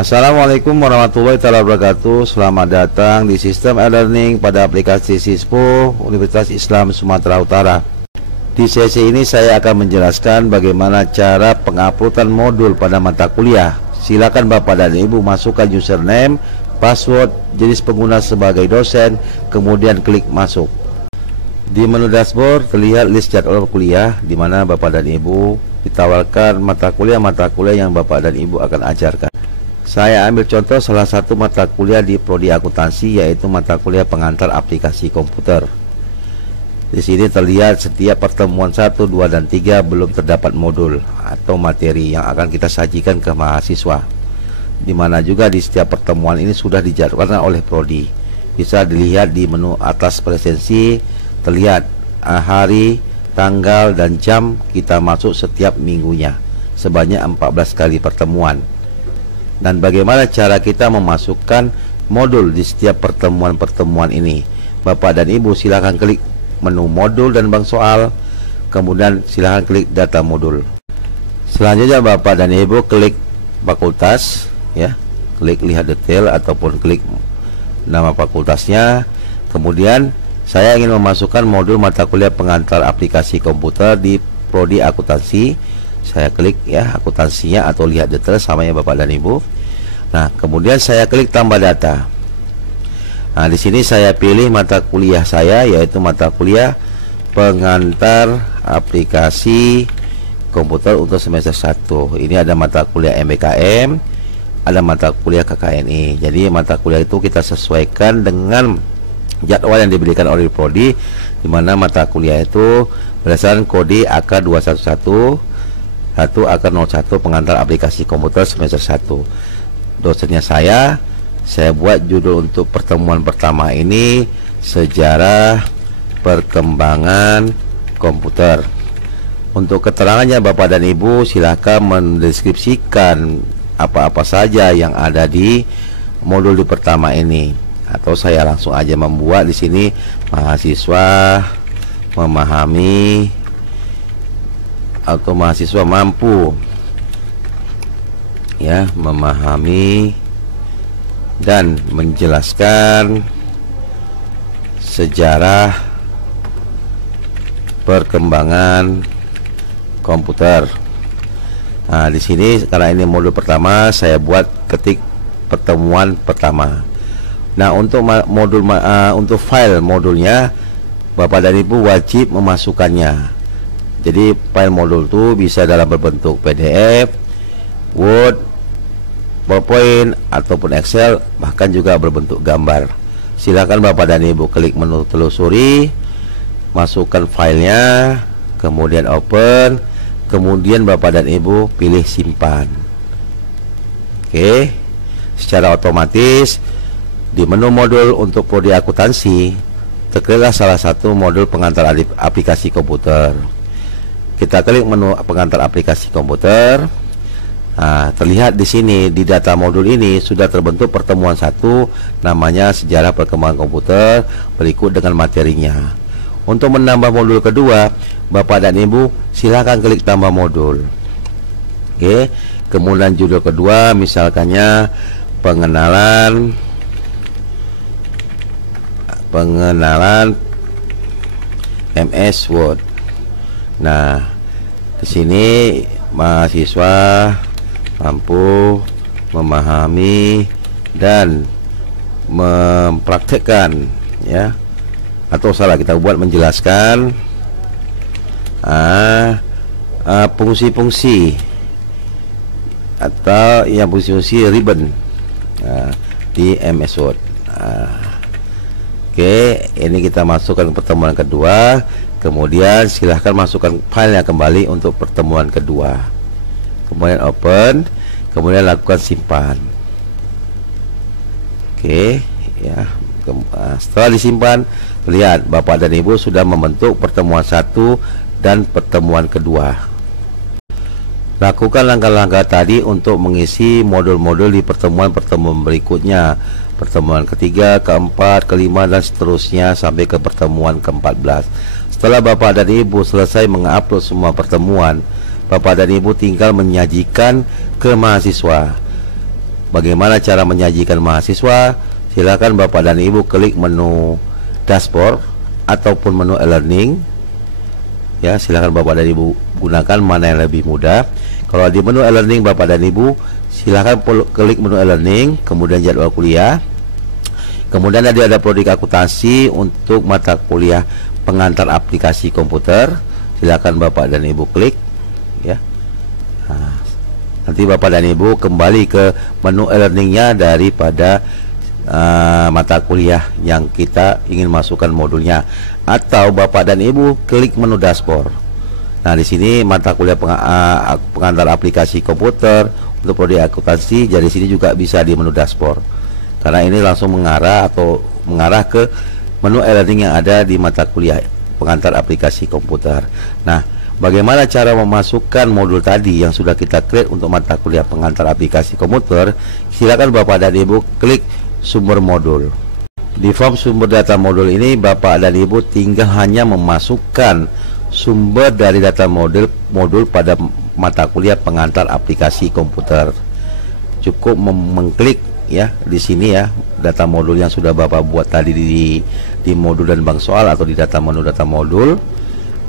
Assalamualaikum warahmatullahi wabarakatuh. Selamat datang di sistem e-learning pada aplikasi Sispo Universitas Islam Sumatera Utara. Di sesi ini saya akan menjelaskan bagaimana cara penguploadan modul pada mata kuliah. Silakan Bapak dan Ibu masukkan username, password, jenis pengguna sebagai dosen, kemudian klik masuk. Di menu dashboard terlihat list jadwal kuliah di mana Bapak dan Ibu ditawarkan mata kuliah yang Bapak dan Ibu akan ajarkan. Saya ambil contoh salah satu mata kuliah di prodi akuntansi, yaitu mata kuliah pengantar aplikasi komputer. Di sini terlihat setiap pertemuan 1, 2, dan 3 belum terdapat modul atau materi yang akan kita sajikan ke mahasiswa. Di mana juga di setiap pertemuan ini sudah dijadwalkan oleh prodi. Bisa dilihat di menu atas presensi, terlihat hari, tanggal, dan jam kita masuk setiap minggunya sebanyak 14 kali pertemuan. Dan bagaimana cara kita memasukkan modul di setiap pertemuan-pertemuan ini. Bapak dan Ibu silakan klik menu modul dan bank soal, kemudian silakan klik data modul. Selanjutnya Bapak dan Ibu klik fakultas, ya, klik lihat detail ataupun klik nama fakultasnya. Kemudian saya ingin memasukkan modul mata kuliah pengantar aplikasi komputer di prodi akuntansi. Saya klik ya akuntansinya atau lihat detail sama ya Bapak dan Ibu. Nah, kemudian saya klik tambah data. Nah, di sini saya pilih mata kuliah saya, yaitu mata kuliah pengantar aplikasi komputer untuk semester 1. Ini ada mata kuliah MBKM, ada mata kuliah KKNI. Jadi mata kuliah itu kita sesuaikan dengan jadwal yang diberikan oleh prodi, di mana mata kuliah itu berdasarkan kode AK 211 AK01 pengantar aplikasi komputer semester 1. Dosennya saya buat judul untuk pertemuan pertama ini sejarah perkembangan komputer. Untuk keterangannya Bapak dan Ibu silahkan mendeskripsikan apa-apa saja yang ada di modul di pertama ini, atau saya langsung aja membuat di sini mahasiswa memahami atau mahasiswa mampu ya memahami dan menjelaskan sejarah perkembangan komputer. Nah, di sini karena ini modul pertama, saya buat ketik pertemuan pertama. Nah, untuk untuk file modulnya Bapak dan Ibu wajib memasukkannya. Jadi file modul itu bisa dalam berbentuk PDF, Word, PowerPoint, ataupun Excel, bahkan juga berbentuk gambar. Silakan Bapak dan Ibu klik menu telusuri, masukkan filenya, kemudian open, kemudian Bapak dan Ibu pilih simpan. Oke, secara otomatis di menu modul untuk prodi akuntansi terkira salah satu modul pengantar aplikasi komputer. Kita klik menu pengantar aplikasi komputer. Nah, terlihat di sini di data modul ini sudah terbentuk pertemuan 1, namanya sejarah perkembangan komputer, berikut dengan materinya. Untuk menambah modul kedua, Bapak dan Ibu silakan klik tambah modul. Oke, kemudian judul kedua misalkannya pengenalan MS Word. Nah, di sini mahasiswa mampu memahami dan mempraktekkan, ya, atau salah kita buat menjelaskan fungsi-fungsi atau yang fungsi-fungsi ribbon di MS Word. Oke, ini kita masukkan pertemuan kedua. Kemudian silahkan masukkan filenya kembali untuk pertemuan kedua. Kemudian open, kemudian lakukan simpan. Oke, ya. Setelah disimpan, lihat Bapak dan Ibu sudah membentuk pertemuan 1 dan pertemuan kedua. Lakukan langkah-langkah tadi untuk mengisi modul-modul di pertemuan-pertemuan berikutnya, pertemuan ketiga, keempat, kelima, dan seterusnya sampai ke pertemuan ke-14. Setelah Bapak dan Ibu selesai mengupload semua pertemuan, Bapak dan Ibu tinggal menyajikan ke mahasiswa. Bagaimana cara menyajikan mahasiswa? Silakan Bapak dan Ibu klik menu dashboard ataupun menu e-learning. Ya, silakan Bapak dan Ibu gunakan mana yang lebih mudah. Kalau di menu e-learning Bapak dan Ibu, silakan klik menu e-learning, kemudian jadwal kuliah. Kemudian ada prodi akuntansi untuk mata kuliah pengantar aplikasi komputer. Silakan Bapak dan Ibu klik, ya. Nah, nanti Bapak dan Ibu kembali ke menu e-learningnya daripada mata kuliah yang kita ingin masukkan modulnya, atau Bapak dan Ibu klik menu dashboard. Nah, di sini mata kuliah pengantar aplikasi komputer untuk prodi akuntansi, jadi sini juga bisa di menu dashboard. Karena ini langsung mengarah ke menu e-learning yang ada di mata kuliah pengantar aplikasi komputer. Nah, bagaimana cara memasukkan modul tadi yang sudah kita create untuk mata kuliah pengantar aplikasi komputer? Silakan Bapak dan Ibu klik sumber modul. Di form sumber data modul ini Bapak dan Ibu tinggal hanya memasukkan sumber dari data modul pada mata kuliah pengantar aplikasi komputer. Cukup mengklik ya di sini ya, data modul yang sudah Bapak buat tadi di modul dan bank soal atau di data modul.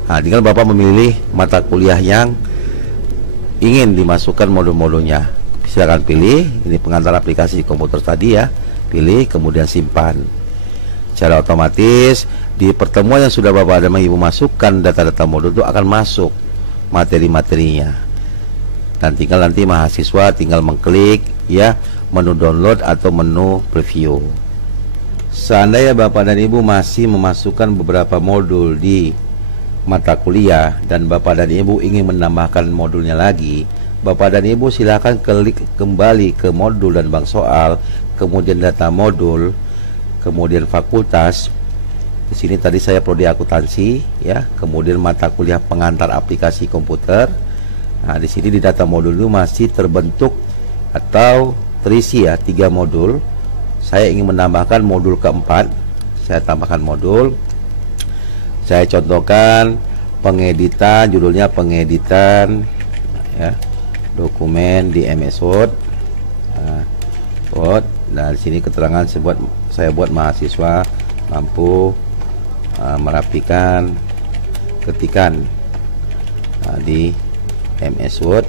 Nah, tinggal Bapak memilih mata kuliah yang ingin dimasukkan modul-modulnya. Silakan pilih, ini pengantar aplikasi komputer tadi ya. Pilih, kemudian simpan. Secara otomatis di pertemuan yang sudah Bapak dan Ibu masukkan data-data modul itu akan masuk materi-materinya. Dan tinggal nanti mahasiswa tinggal mengklik ya menu download atau menu preview. Seandainya Bapak dan Ibu masih memasukkan beberapa modul di mata kuliah dan Bapak dan Ibu ingin menambahkan modulnya lagi, Bapak dan Ibu silakan klik kembali ke modul dan bank soal, kemudian data modul, kemudian fakultas. Di sini tadi saya prodi akuntansi ya, kemudian mata kuliah pengantar aplikasi komputer. Nah, di sini di data modul itu masih terbentuk atau terisi ya 3 modul. Saya ingin menambahkan modul keempat. Saya tambahkan modul. Saya contohkan pengeditan, judulnya pengeditan ya, dokumen di MS Word. Nah, di sini keterangan saya buat mahasiswa mampu merapikan ketikan di MS Word.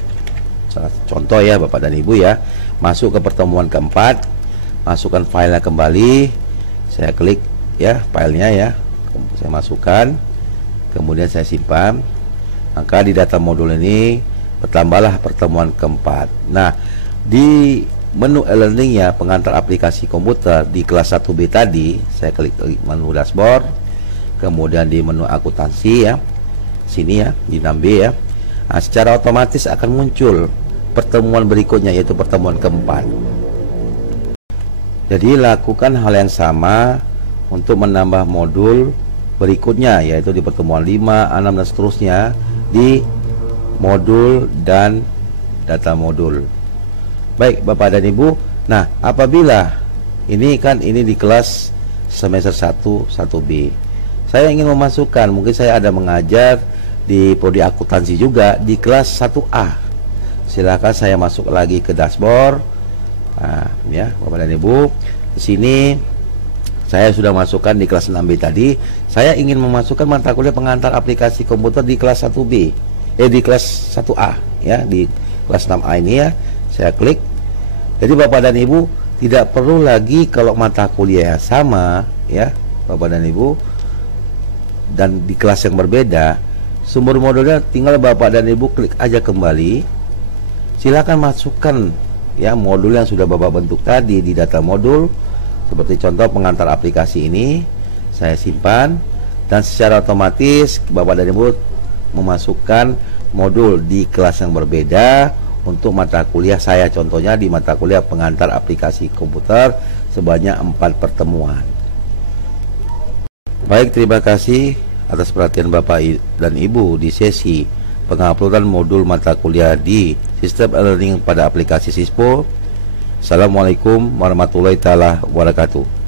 Contoh ya Bapak dan Ibu ya. Masuk ke pertemuan keempat, masukkan filenya kembali. Saya klik ya filenya ya, saya masukkan, kemudian saya simpan. Maka di data modul ini bertambahlah pertemuan keempat. Nah, di menu e-learning ya pengantar aplikasi komputer di kelas 1B tadi, saya klik menu dashboard, kemudian di menu akuntansi ya, sini ya di 6B ya. Nah, secara otomatis akan muncul pertemuan berikutnya, yaitu pertemuan keempat. Jadi lakukan hal yang sama untuk menambah modul berikutnya, yaitu di pertemuan 5, 6 dan seterusnya di modul dan data modul. Baik Bapak dan Ibu. Nah, apabila ini di kelas semester 1 1B, saya ingin memasukkan, mungkin saya ada mengajar di prodi akuntansi juga di kelas 1A. Silakan saya masuk lagi ke dashboard. Nah, ya Bapak dan Ibu, di sini saya sudah masukkan di kelas 6B tadi. Saya ingin memasukkan mata kuliah pengantar aplikasi komputer di kelas 1B, di kelas 1A ya, di kelas 6A ini ya. Saya klik. Jadi Bapak dan Ibu tidak perlu lagi kalau mata kuliah sama ya Bapak dan Ibu, dan di kelas yang berbeda, sumber modulnya tinggal Bapak dan Ibu klik aja kembali. Silakan masukkan ya modul yang sudah Bapak bentuk tadi di data modul. Seperti contoh pengantar aplikasi ini, saya simpan, dan secara otomatis Bapak dan Ibu memasukkan modul di kelas yang berbeda untuk mata kuliah saya, contohnya di mata kuliah pengantar aplikasi komputer sebanyak 4 pertemuan. Baik, terima kasih atas perhatian Bapak dan Ibu di sesi penguploadan modul mata kuliah di sistem e-learning pada aplikasi Sispo. Assalamualaikum warahmatullahi wabarakatuh.